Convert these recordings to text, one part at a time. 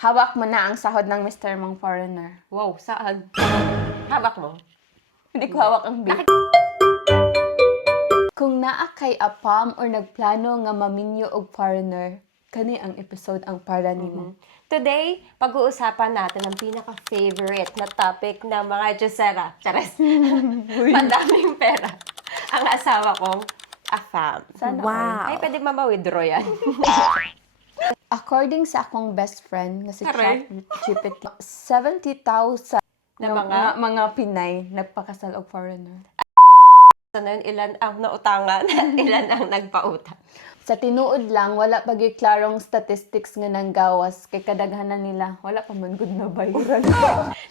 Hawak mo na ang sahod ng Mr. Mong Foreigner. Wow, saan? Habak mo? Hindi ko hawak ang bill. Kung naa kay apam or nagplano nga maminyo og foreigner, kani ang episode ang para nimo. Today, pag-uusapan natin ang pinaka-favorite na topic ng mga Josera. Chares. Madaming pera. Ang asawa kong afam. Sana Wow. Ay, pwede mama-withdraw yan. According sa akong best friend nga si Aray. ChatGPT, 70,000 Na mga Pinay nagpakasal og foreigner. So, na yun, ilan ang nautangan at ilan ang nagpautang. Sa tinuod lang, wala pa gyud klarong statistics nga nanggawas kay kadaghanan nila. Wala pa man gud na bayaran.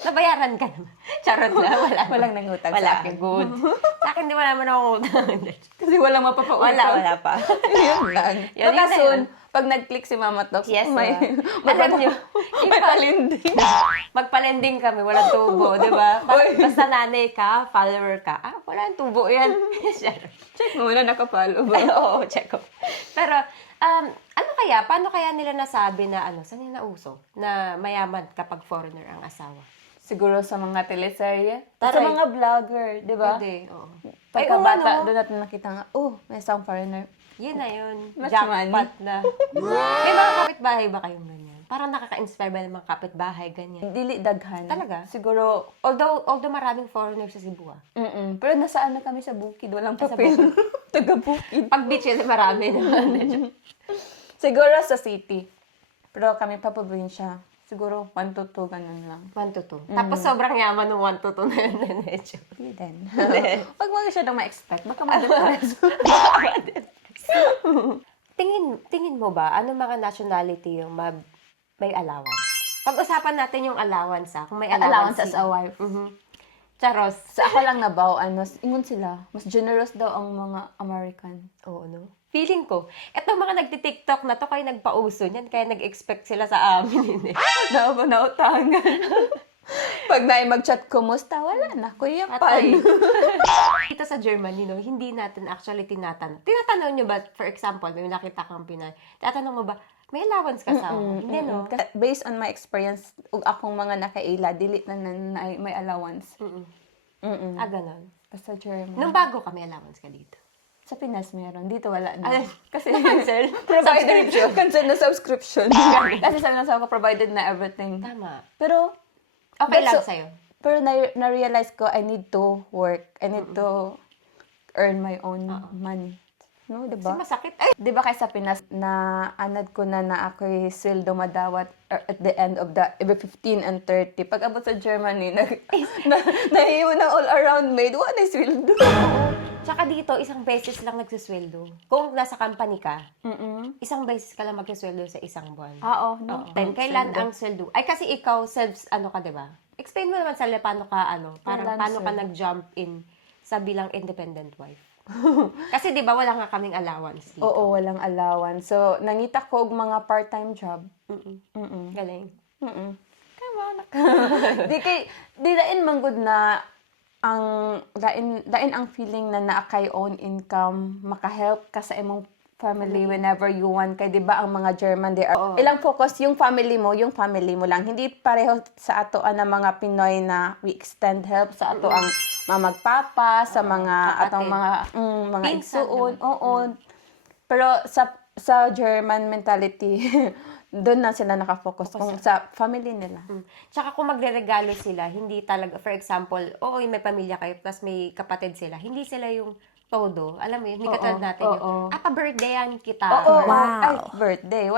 Nabayaran ka naman. Charot na. Walang nangutang Wala. sa akin. Good. Sa akin, di wala naman akong utang. Kasi walang mapapautang. Wala pa. Yun lang. Yun Baka na soon, yun. pag nag-click si Mama Tox, Yes, may, alam nyo, may palinding. magpalending kami, walang tubo, di ba? Basta nanay ka, follower ka, walang tubo yan. Check mo na, nakapalo ba? Oo, check ko. Pero, paano kaya nila nasabi na, saan yung nauso? Na mayaman kapag foreigner ang asawa? Siguro sa mga teleserye. At sa Taray. mga vlogger, di ba? Pwede, oo. Pagkabata, doon natin nakita nga, may isang foreigner. Yun na yun. Mas Jackpot na. May mga kapitbahay ba kayong ganyan? Parang nakaka-inspire ba ng mga kapitbahay, ganyan? Dili daghan. Talaga? Siguro, Although maraming foreigners sa Cebu, pero nasaan na kami sa bukid, walang papel. Taga-bukid. Pag beach yun, marami naman. Siguro sa city. Pero kami pa probinsya. Siguro 1 to 2, ganun lang. 1 to 2. Tapos sobrang yaman ng 1 to 2 na yun. Medyo. Hindi din. Pag mo siya ma-expect, baka ma-depress. Tingin mo ba, ano mga nationality yung may allowance? Pag-usapan natin yung allowance, kung may allowance. Allowance as a wife. Charos. Sa ako lang nabaw, ingon sila, mas generous daw ang mga American. Oo, no? Feeling ko, eto mga nagti-TikTok na to, kaya nagpauso niyan, kaya nag-expect sila sa amin. Nautangan. Pag mag-chat, kumusta? Wala na, kuya Patay. pan. Dito sa Germany, no, hindi natin actually tinatanong. Tinatanong nyo ba, for example, may nakita kang Pinay, tinatanong mo ba, may allowance ka sa ako? Hindi, no? Based on my experience, ug akong mga nakaila, dili na may allowance. Ganon. Basta German. Nung bago ka, may allowance ka dito. Sa Pinas meron. Dito wala na. Kasi cancel? provided. Cancel na subscription. Kasi sabi na sa ako, provided na everything. Tama. Pero, Okay lang so- sa'yo. pero na-realize ko, I need to work. I need to earn my own money. No, Kasi diba? masakit. Ay! Di ba kay sa Pinas, na anad ko na ako'y sweldo madawat at the end of the every 15 and 30. Pag abot sa Germany, nahiyo na all around maid, wala sweldo. Tsaka dito, isang beses lang nagsisweldo. Kung nasa company ka, isang beses ka lang magsisweldo sa isang buwan. Oo, no. Then, kailan ang sweldo? Ay, kasi ikaw, ka, di ba? Explain mo naman sa paano ka, parang paano ka nag-jump in sa bilang independent wife. Kasi, di ba, wala nga kaming allowance dito. Oo, walang allowance. So, nangita ko og mga part-time job. Galing. Kaya di dain manggod na ang dain ang feeling na naakay own income, makahelp ka sa imong family whenever you want. Kay di ba ang mga German, they are ilang focus yung family mo lang. Hindi pareho sa ato ang mga Pinoy na we extend help sa ato ang mamagpapa, sa mga atong mga Pinsan igsuon. Oo. Pero sa German mentality, doon na sila nakafocus kung sa family nila. Tsaka kung magre-regalo sila, hindi talaga, for example, may pamilya kayo, plus may kapatid sila, hindi sila yung todo. Alam mo yun, hindi katulad natin yung, pa-birthdayan kita. Oo, ay, birthday.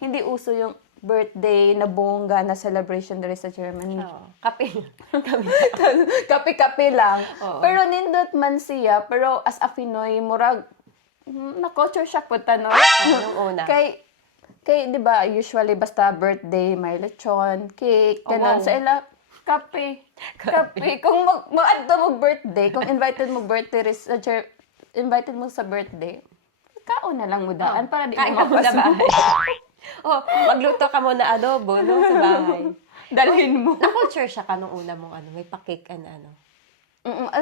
Hindi uso yung birthday na bongga na celebration dito sa Germany. Kape. Kape-kape lang. Pero nindot man siya, pero as a Pinoy, murag, na-culture shock po no? Nung una. Kay, di ba, usually basta birthday, may lechon, cake, ganun. Sa ila, kape. Kung mag-birthday, kung invited mo sa birthday, kaon na lang mo daan para di Kain mo ka muna mapasubo. bahay. Magluto ka muna adobo, no, sa bahay. Dalhin mo. Na-culture siya ka nung una mong may pa-cake and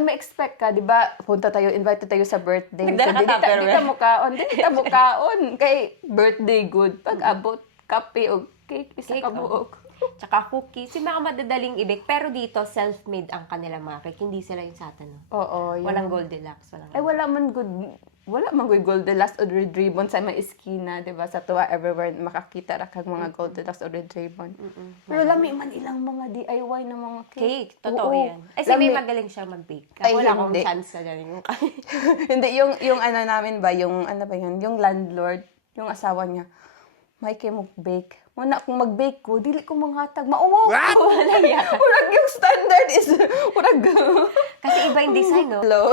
May expect ka, di ba? Invited tayo sa birthday. Nagdala ka Tupperware. Di kita mo kaon. Kay birthday good. Pag abot, kape o cake, isa Cake, ka buok. Tsaka cookies, yung mga madadaling ibig. Pero dito, self-made ang kanilang mga cake. Hindi sila yung sa atin. No? Oo, yun. Walang Goldilocks. Walang Ay, wala man good Goldilocks o red ribbon sa mga iskina, di ba? Sa tuwa everywhere makakita ra kag mga Goldilocks o red ribbon. Pero lami man ilang mga DIY na mga cake. cake. Totoo Oo. yan. Ay, si May Lami. magaling siya mag-bake. Ay, Wala akong hindi. chance na dyan. Hindi, yung ano namin ba, yung ano ba yun, yung landlord, yung asawa niya, may kayo mag-bake. Muna kung mag-bake ko, dili ko manghatag. Mauwaw ko. Murag yung standard is, murag, Kasi iba yung design, no? low.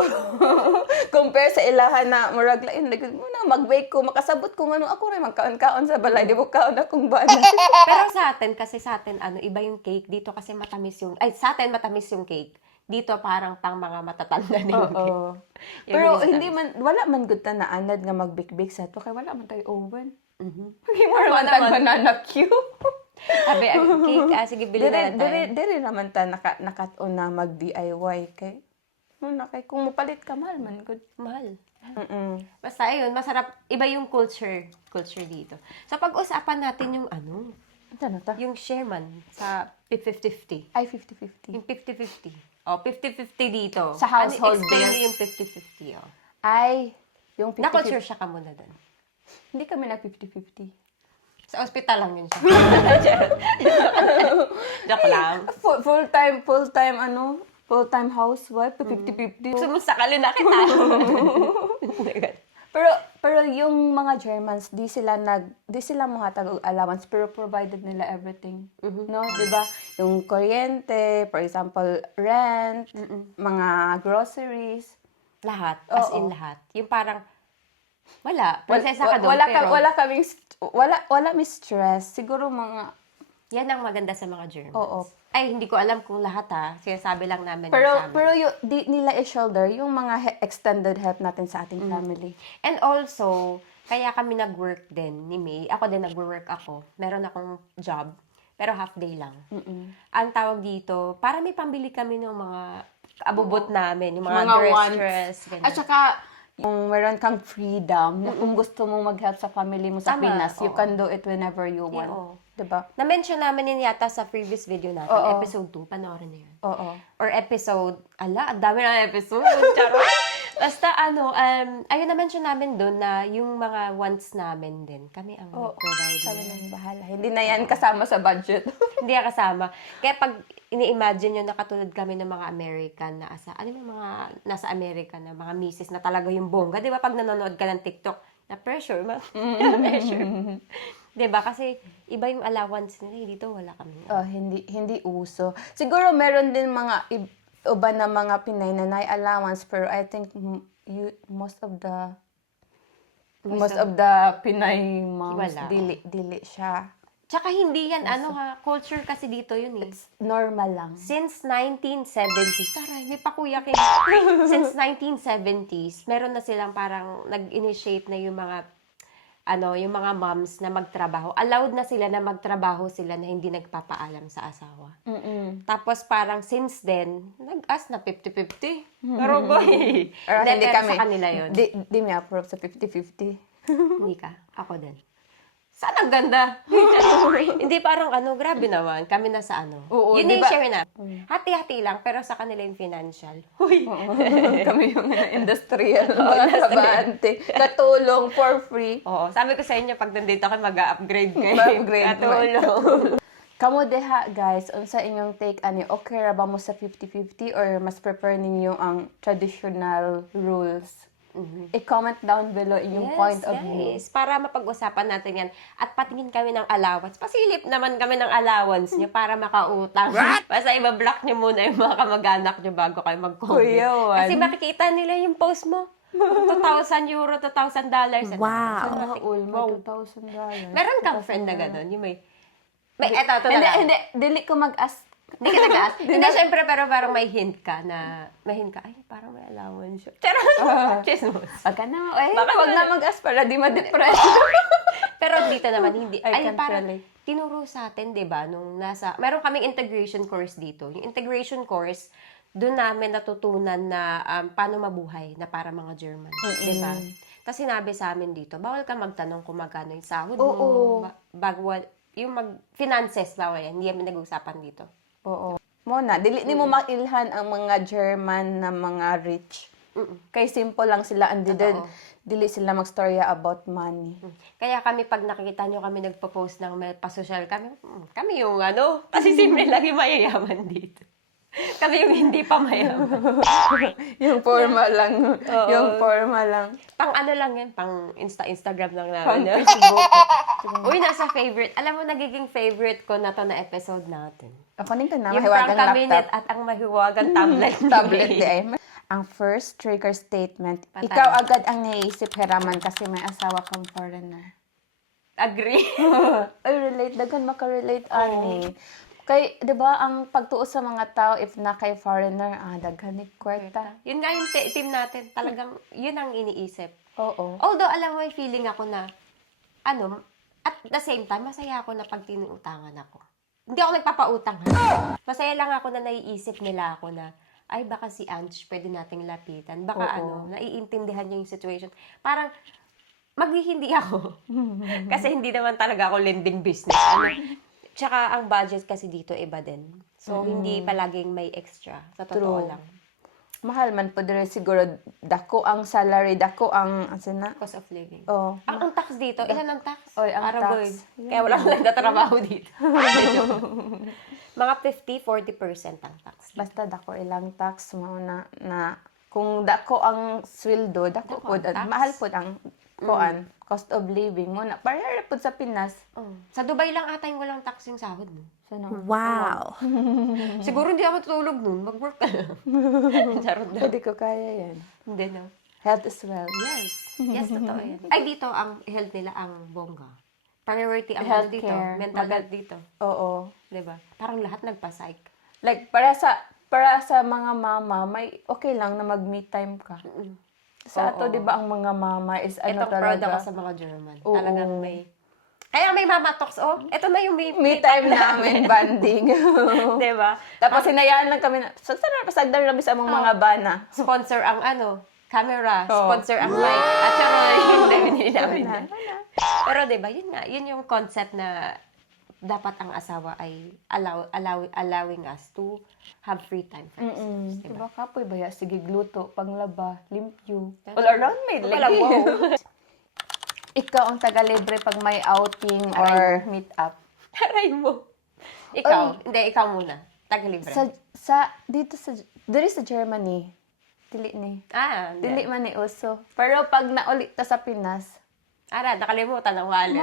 Compare sa ilahan na, murag lain, muna mag-bake ko, makasabot ko ano, ako rin magkaon-kaon sa balay, di mo kaon akong bana. Pero sa atin, iba yung cake. Dito kasi matamis yung, sa atin matamis yung cake. Dito parang pang mga matatanda na yung cake. Oo. Yung Pero minsan. hindi man, wala man good ta na anad nga mag-bake-bake sa to, kaya wala man tayo oven. Hindi mo Tama naman naman. banana cue. Sabi, cake, sige, bilhin na tayo. Dire naman ta nakaton na mag-DIY kay kung mapalit ka mahal man good. Mahal. Mm. Basta ayun, masarap. Iba yung culture dito. So, pag-usapan natin yung Ano ta? yung share man sa 50-50. Ay 50-50. Yung 50-50. 50-50 dito. Sa household Explain mo bills. yung 50-50, Ay yung 50-50. Na-culture siya ka muna doon. Hindi kami na 50-50. Sa ospital lang yun siya. Joke lang. Full-time housewife to 50-50. Sumusakali na kita. Pero yung mga Germans, di sila mga tag allowance pero provided nila everything. No, 'di ba? Yung kuryente, for example, rent, mga groceries, Lahat. As in Oo. lahat. Yung parang, wala. Prinsesa ka doon, wala pero wala may stress. Siguro mga yan ang maganda sa mga Germans. Oo. Ay, hindi ko alam kung lahat ha. Sinasabi lang namin pero yung sa amin. pero di nila i-shoulder yung mga extended help natin sa ating family. And also, kaya kami nag-work din ni May. Ako din nag-work ako. Meron akong job, pero half day lang. Ang tawag dito, para may pambili kami ng mga abubot namin, yung mga, wants. dress, ganun. At saka, kung meron kang freedom, na kung gusto mong mag-help sa family mo sa Tama, Pinas, you oo. can do it whenever you want. oo. Diba? Na-mention namin yun yata sa previous video natin, Oo. episode 2, panoorin na yun. Oo. Or episode, ang dami na episode, charot. Basta ayun na-mention namin doon na yung mga wants namin din, kami ang provide Kami niya. nang bahala. Hindi na yan kasama sa budget. Hindi ka kasama. Kaya pag ini-imagine nyo na katulad kami ng mga American na mga nasa America na mga misis na talaga yung bongga, di ba pag nanonood ka ng TikTok, na pressure, pressure. Di ba? Kasi iba yung allowance nila, dito wala kami. Hindi uso. Siguro meron din mga iba na mga Pinay na may allowance, pero I think most of the Pinay moms Wala. dili siya. Tsaka hindi yan, culture kasi dito yun eh. Normal lang. Since 1970s, taray, may pakuya kayo. Since 1970s, meron na silang parang nag-initiate na yung mga moms na magtrabaho. Allowed na sila na magtrabaho sila na hindi nagpapaalam sa asawa. Tapos parang since then, nag-ask na 50-50. Pero boy, Pero hindi pero kami. sa kanila yun. Di may approve sa 50-50. Hindi ka. Ako din. Saan ang ganda? Hindi parang grabe naman. Kami na sa Oo, Yun di yung ba? share na. Hati-hati lang, pero sa kanila yung financial. Huy! Kami yung industrial, mga trabahante. Katulong for free. Oo, sabi ko sa inyo, pag nandito kayo, mag-upgrade kayo. Mag-upgrade mo. Katulong. Kamo deha guys, unsa inyong take ani okay ra ba mo sa 50-50 or mas prefer ninyo ang traditional rules? I-comment down below inyong point of view. Para mapag-usapan natin yan. At patingin kami ng allowance. Pasilip naman kami ng allowance nyo para makautang. Basta ibablock nyo muna yung mga kamag-anak nyo bago kayo mag-comment. Kuya, Juan. Kasi makikita nila yung post mo. €2,000, $2,000. Wow. Ulma, $2,000. Meron kang friend na gano'n? Yung may eto na lang. Hindi, dili ko mag-ask. Hindi ka nag-ask. Hindi, syempre, pero parang may hint ka, ay, parang may allowance siya. Charot! Chismos. Wag ka na, Baka wag na mag-ask para di ma-depress. Pero dito naman, hindi. I Ay, can't parang relate. tinuro sa atin, di ba, meron kaming integration course dito. Yung integration course, doon namin natutunan na paano mabuhay na para mga German. Di ba? Tapos sinabi sa amin dito, bawal ka magtanong kung magkano yung sahod mo. Oo. yung finances, bawal yan. Hindi namin nag-uusapan dito. Oo. Mona, dili ni mo mailhan ang mga German na mga rich. Kay simple lang sila and dili sila magstorya about money. Kaya kami, pag nakikita nyo kami nagpo-post ng may pasosyal, kami yung kasi simple lang yung mayayaman dito. Kami yung hindi pa mayaman. Yung forma lang. Yung forma lang. Pang lang yan, pang Instagram lang Pang namin. Facebook. Uy, nasa favorite. Alam mo, nagiging favorite ko na to na episode natin. Ako ning na Yung mahiwagang prank cabinet laptop. at ang mahiwagang tablet. Tablet di ay. Ang first trigger statement, Patay. ikaw agad ang naisip hiraman kasi may asawa kang foreigner. Agree. Ay, relate. Dagan makarelate, ani. Kay, di ba, ang pagtuo sa mga tao, if na kay foreigner, daghan ni kwarta. Yun nga yung team natin. Talagang, yun ang iniisip. Oo. Although, alam mo, may feeling ako na, at the same time, masaya ako na pag tinuutangan ako. Hindi ako nagpapautang. Masaya lang ako na naiisip nila ako na, ay, baka si Ange, pwede nating lapitan. Baka naiintindihan niya yung situation. Parang, maghihindi ako. Kasi hindi naman talaga ako lending business. Tsaka, ang budget kasi dito iba din. So, hindi palaging may extra. Sa totoo True. lang. Mahal man po dire siguro, dako ang salary, dako ang, na? Cost of living. Oh. Ang tax dito, ilan ang tax? Oy, ang Aragoy. tax. Kaya wala akong nagtatrabaho dito. Mga 50-40% ang tax. Basta dako ilang tax mo na kung dako ang sweldo, dako po, ang tax. mahal po ang kuan, cost of living mo na pareha po sa Pinas. Sa Dubai lang ata yung walang tax yung sahod mo. So, no? Wow. Siguro hindi ako tutulog nun. Mag-work ka lang. Charot na. Pwede ko kaya yan. Hindi, no? Health is wealth. Yes. Yes, totoo yan. Ay, dito, ang health nila ang bongga. Priority ang dito. Healthcare. Mental health dito. Oo. Diba? Parang lahat nagpa-psych. Like, para sa mga mama, may okay lang na mag-me time ka. Sa ato, di ba, ang mga mama is ano Itong proud talaga. ako sa mga German. Oo. Talagang may... Kaya may mama talks, ito na yung Me time namin, banding. Diba? Tapos sinayaan lang kami na, pasagdar namin sa among mga bana. Sponsor ang camera, Oo. sponsor ang mic. At syempre, hindi binili namin yan. Pero diba, yun nga, yun yung concept na dapat ang asawa ay allowing us to have free time for ourselves. Diba? Diba, kapoy baya, sige, gluto, panglaba, limpyo. Yes. All around me, Wala, wow. Ikaw ang taga-libre pag may outing or meet up. Taray mo. Ikaw, hindi, ikaw muna. Taga-libre. Dito sa Germany, dili ni. Dili Hindi. man ni uso. Pero pag naulit ta sa Pinas, Nakalimutan ang wallet.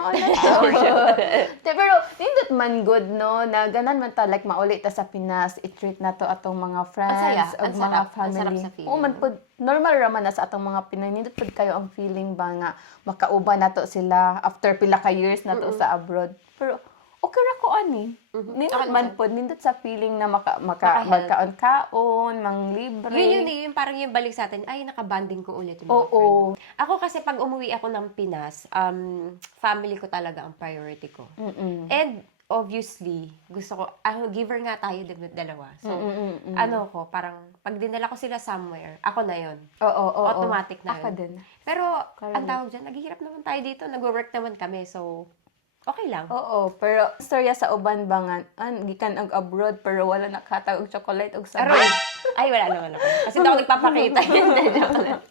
pero nindot man good no na ganan man ta like maulit ta sa Pinas i-treat na to atong mga friends o Ang mga sarap. Ang family. sarap sa feeling. Oo man pod normal raman na sa atong mga Pinoy nindot pod kayo ang feeling ba nga makauban nato sila after pila ka years nato sa abroad. Pero okay ra ko ani. Nindot Okay, man pod nindot sa feeling na Maka-help. magkaon-kaon, mang libre. Yun, parang yung balik sa atin, ay, nakabanding ko ulit yung mga Oo. friend. Ako kasi pag umuwi ako ng Pinas, family ko talaga ang priority ko. And obviously, gusto ko, giver nga tayo dalawa. So, ko, parang pag dinala ko sila somewhere, ako na yon. Oo. Automatic na Ako yun. din. Pero, ang tawag dyan, naghihirap naman tayo dito, nag-work naman kami, so, okay lang. Oo, pero storya sa uban ba nga, gikan og abroad pero wala nakatag og chocolate og sabon. Aroy! Ay, wala naman ako. Kasi hindi ako nagpapakita. Hindi, joke lang.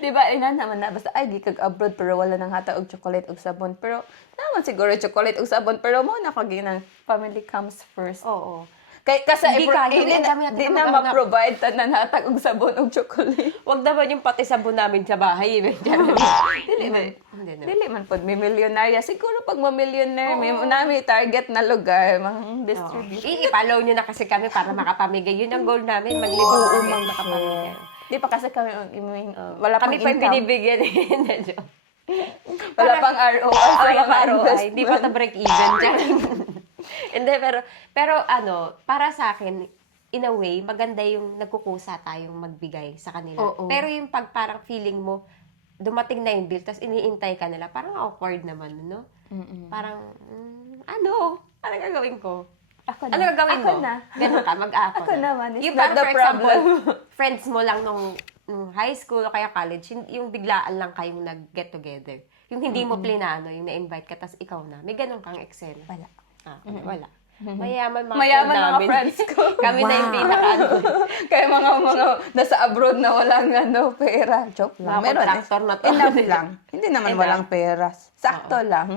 Di ba, ina naman na, basta ay, gikag abroad pero wala nang hatag og chocolate og sabon. Pero, naman siguro chocolate og sabon, pero mo na kaginang family comes first. Oo. Kasi Hindi kaya, ang dami natin di na kamag-anak. ma-provide tanan hatag og sabon og chocolate. Wag naman yung pati sabon namin sa bahay. Dili ba? Hindi na. Dili man pod may milyonarya. Siguro pag ma-millionaire, may nami target na lugar, mang distribute. I-follow nyo na kasi kami para makapamigay. Yun ang goal namin, maglibot kami at makapamigay. Di pa kasi kami, wala pang Kami pa yung income. binibigyan. Hindi, joke. Wala pang ROI sa Ay, mga paro, ay, investment. hindi pa na break even. Hindi, pero para sa akin, in a way, maganda yung nagkukusa tayong magbigay sa kanila. Oo. Pero yung pag parang feeling mo, dumating na yung bill, tapos iniintay ka nila, parang awkward naman, no? Parang, ano gagawin ko? Ako na. Ano gagawin Ako mo? na. Ganun ka, mag-ako Ako naman. It's Yung not parang, the for example, problem. friends mo lang nung high school o kaya college, yung biglaan lang kayong nag-get together. Yung hindi mo plinano, yung na-invite ka, tas ikaw na. May ganun kang eksena. Wala. Wala. Mayaman mga Mayaman friend mga namin. friends ko. Kami na yung pinaka-ano. Kaya mga nasa abroad na walang pera. Joke lang. Mga Meron contractor na to. Enough lang. Hindi naman Enough. walang pera. Sakto lang.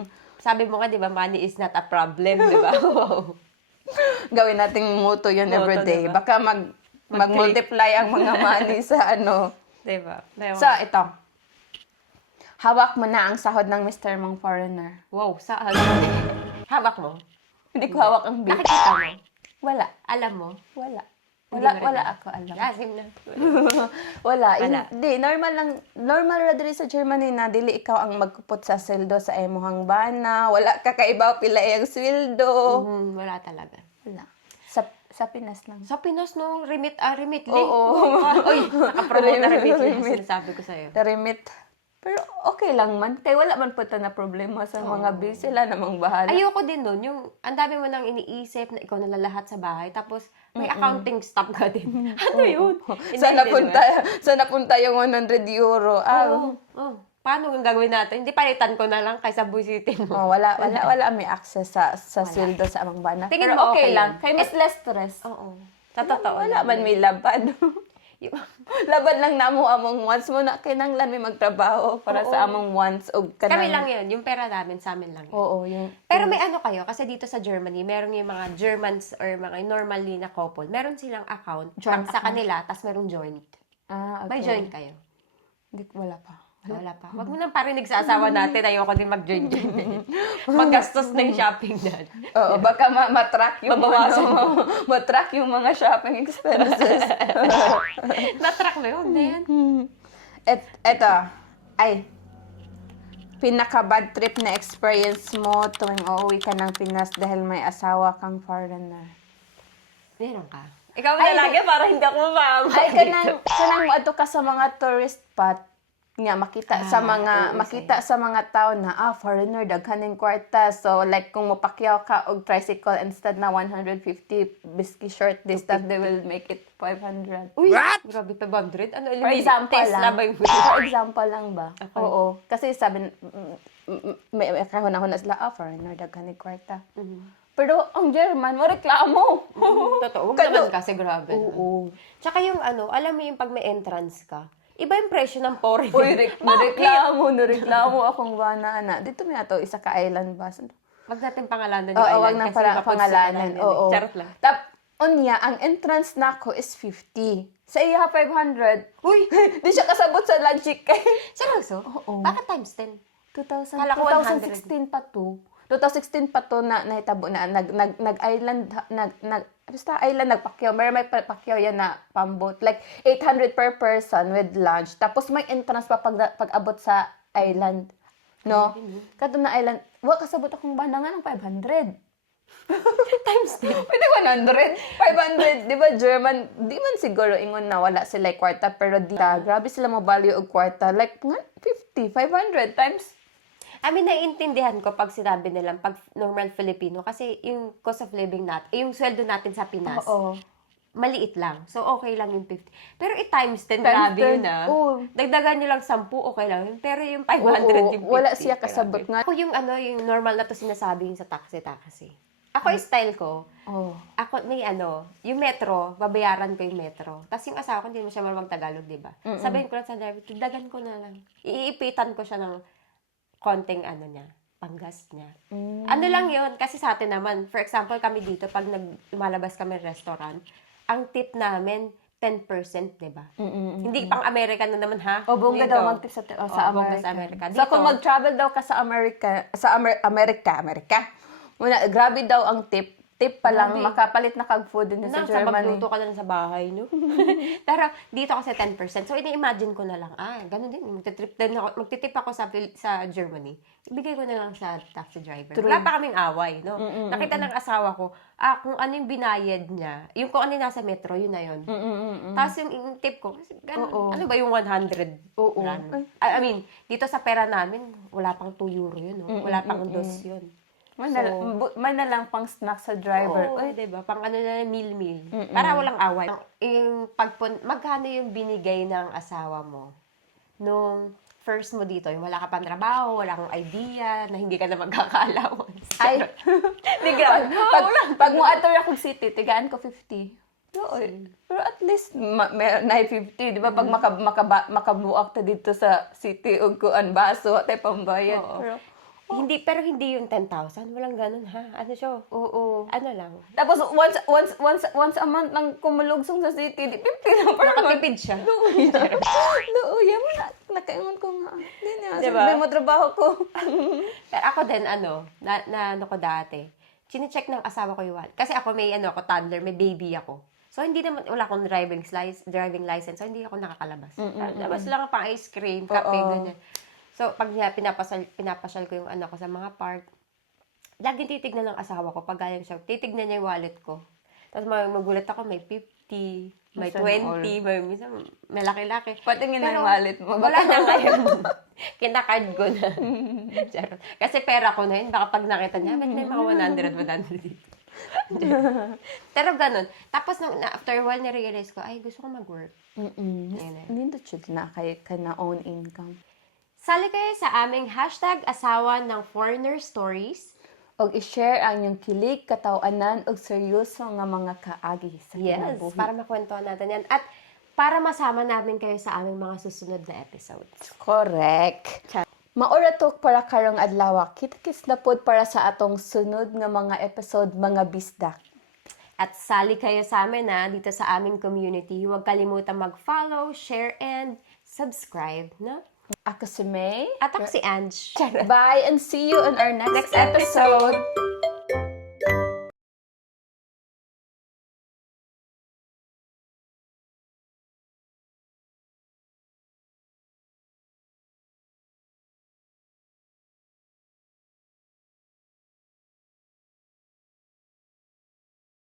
Sabi mo nga, di ba, money is not a problem, di ba? Wow. Gawin nating motto yun Motto, everyday. diba? Baka mag-multiply ang mga money sa Di ba? So, ito. Hawak mo na ang sahod ng Mr. Mong Foreigner. Wow, saan? Hawak mo? Hindi ko hawak ang bill. Nakikita mo? Wala. Alam mo? Wala. Hindi mo rin Wala alam. ako alam. Lasim na. Wala. Wala. Hindi. Normal ra diri sa Germany na dili ikaw ang magkupot sa sweldo sa imong bana. Wala ka kaibaw pila iyang sweldo. Wala talaga. Wala. Sa Pinas lang. Sa Pinas, no, remit, remit. Oo. Oy, nakapromote na remit. Remit. Sinasabi ko sa'yo. Remit. Pero okay lang man. Kaya wala man po na problema sa mga bills. Sila namang bahala. Ayoko din nun, yung ang dami mo nang iniisip na ikaw na lahat sa bahay, tapos may accounting staff ka din. Ano yun? Saan Hindi, napunta yung 100 euro? Paano yung gagawin natin? Hindi, palitan ko na lang kaysa busitin mo. Wala may access sa sweldo sa amang bana. Tingin Pero mo okay okay lang. yun? Kaya mas less stress. Oo. Sa totoo. Wala man may laban. Laban lang namo among wants mo na kinanglan may magtrabaho para sa among wants o Kami lang yun. Yung pera namin, sa amin lang yun. Oo, yung Pero may ano kayo, kasi dito sa Germany, meron yung mga Germans or mga normally na couple, meron silang account Joint sa kanila, tas meron joint. okay. May joint kayo? Wala pa. Wala pa. Huwag mo nang parinig sa asawa natin, ayoko din mag-joint. Magastos na yung shopping na. Oo, baka matrack yung Mabawasan matrack yung mga shopping expenses. Na-track mo yun, na yan. Eto, ay, pinaka-bad trip na experience mo tuwing uuwi ka ng Pinas dahil may asawa kang foreigner. Meron ka. Ikaw na lagi para hindi ako mapapagod. Ay, kanang mo ato ka sa mga tourist spot nga makita sa mga tao na foreigner daghaning kwarta, so like kung mopakyaw ka og tricycle instead na 150 biski short distance they will make it 500. Uy, grabe, 500? Ano, For example Tesla lang. ba yung For example lang ba? Okay. Oo. Kasi sabi, may kahuna-huna sila, foreigner, daghaning kwarta. Pero ang German, mo reklamo. Totoo, huwag naman kasi grabe. Oo. Tsaka yung alam mo yung pag may entrance ka, iba yung presyo ng foreign. Uy, nareklamo akong banana. Dito may ato, isa ka island ba? Wag natin pangalanan yung Oo, island wag nang kasi mapulso pangalanan. ka lang yun eh. Oo. Charot lang. Unya, ang entrance nako is 50. Sa iya 500. Uy! Di siya kasabot sa logic. Seryoso? Oo. Bakit times 10? 2000, Kala ko 2016 pa to. 2016 pa to na nahitabo na nag-island basta island nagpakyaw. May pakyaw yan na pambot. Like 800 per person with lunch. Tapos may entrance pa pag-abot sa island. No? Kato na island, wa kasabot akong bana nga ng 500. Times 10. Pwede 100. 500. Di ba German, di man siguro ingon na wala sila kwarta, pero grabe sila mo value og kwarta. Like, 50, 500 times. I mean, naiintindihan ko pag sinabi nilang pag normal Filipino kasi yung cost of living natin, yung sweldo natin sa Pinas, Oo. maliit lang. So, okay lang yung 50. Pero times 10, Times grabe 10, yun ah. oo. Dagdagan nyo lang 10, okay lang yun. Pero yung 500, Oo, yung 50. wala siya kasabot grabe. nga. Ako yung yung normal na to sinasabi yung sa taxi. Ako yung style ko, Oh. ako may yung metro, babayaran ko yung metro. Tapos yung asawa ko, hindi mo siya marunong Tagalog, di ba? Sabihin ko lang sa driver, dagan ko na lang. Iipitan ko siya ng konting niya, panggas niya. Ano lang yun, kasi sa atin naman, for example, kami dito, pag lumalabas kami restaurant, ang tip namin, 10%, di ba? Hindi pang American na naman, ha? O, bongga Dito. daw mag-tip sa bongga America. sa Amerika. So, kung Dito, mag-travel daw ka sa America, grabe daw ang tip. Tip pa lang, Grabe. makapalit na kag-food din sa sa Germany. magluto ka na lang sa bahay, no? Pero dito kasi 10%. So, ini-imagine ko na lang, ganun din. Magtitip ako sa Germany. Ibigay ko na lang sa taxi driver. True. Wala pa kaming away, no? Nakita ng asawa ko, kung ano yung binayad niya, yung kung ano yung nasa metro, yun na yun. Tapos yung tip ko, ganun, Oo. ano ba yung 100? Oo. Rand? I mean, dito sa pera namin, wala pang 2 euro yun, no? Wala pang 2 yun. May na lang pang snack sa driver. Oo, diba? Pang na meal. Para walang away. Magkano yung binigay ng asawa mo nung first mo dito, yung wala ka pang trabaho, wala kang idea, na hindi ka na magkaka-allowance. Ay, Di grabe. pag mo ato akong city, tigaan ko 50. Doon. Pero at least, may 50. Di ba? Pag makabuak ta dito sa city, o kuan baso, tayo pambayad. Oo. Pero hindi yung 10,000. Walang ganun, ha? Ano siya? Oo. Ano lang? Tapos, once a month lang kumulugsong sa city, di 50 lang per month. Nakatipid siya. Luuya mo na. Nakaingon ko nga. Hindi niya. Diba? Sabi mo trabaho ko. Pero ako din, na ko dati, chine-check ng asawa ko yung wallet. Kasi ako may, ako, toddler, may baby ako. So, hindi naman, wala akong driving license, so hindi ako nakakalabas. Labas lang pang ice cream, kape, ganyan. So, pag niya, pinapasyal ko yung ko sa mga park, laging titignan ng asawa ko, pag galing siya, titignan niya yung wallet ko. Tapos magulat ako, may 50, may 20, may laki-laki. Pati nga ng wallet mo. Wala na ngayon. Kinakard ko na. Charot. Kasi pera ko na yun. Baka pag nakita niya, may mga 100 dito. Pero ganun. Tapos, after a while, na-realize ko, ay, gusto ko mag-work. Nindot siya na kay na own income. Sali kayo sa aming #asawa ng Foreigner Stories. Og i-share ang inyong kilig, katawanan, og seryoso nga mga kaagi sa Yes, kinabuhi. para makwentuhan natin yan. At para masama namin kayo sa aming mga susunod na episodes. Correct. Maura to para karong adlaw. Kita-kits na pod para sa atong sunod nga mga episode, mga bisdak. At sali kayo sa amin dito sa aming community. Huwag kalimutan mag-follow, share, and subscribe. No? Ako si May. At ako si Ange. Bye and see you on our next episode.